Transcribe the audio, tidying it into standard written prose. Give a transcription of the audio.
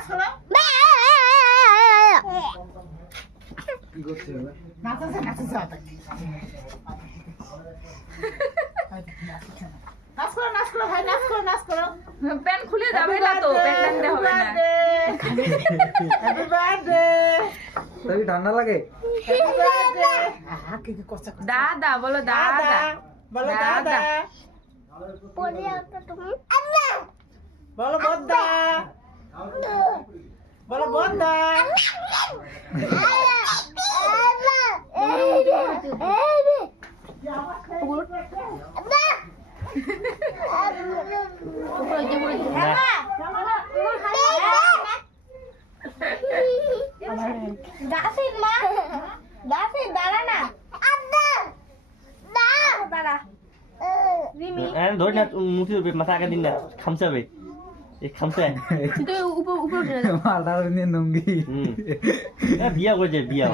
নাচ করো কি করছে ওরা? নাচছে নাচ করো ভাই নাচ করো প্যান্ট খুলে যাবে না তো প্যান্ট আনতে হবে না হ্যাপি বার্থডে তাই ঠান্ডা লাগে? হ্যাপি বার্থডে কি করছে দাদা বলো দাদা বলো দাদা পরে একটা তুমি বলো বদ্দা বলো বদ্দা ধরে না মুঠি ধরবে মাথা আগে দিন না খামচাবে এই খামচা উপর উপর মালটা নিয়ে নঙ্গি বিয়া করেছে বিয়া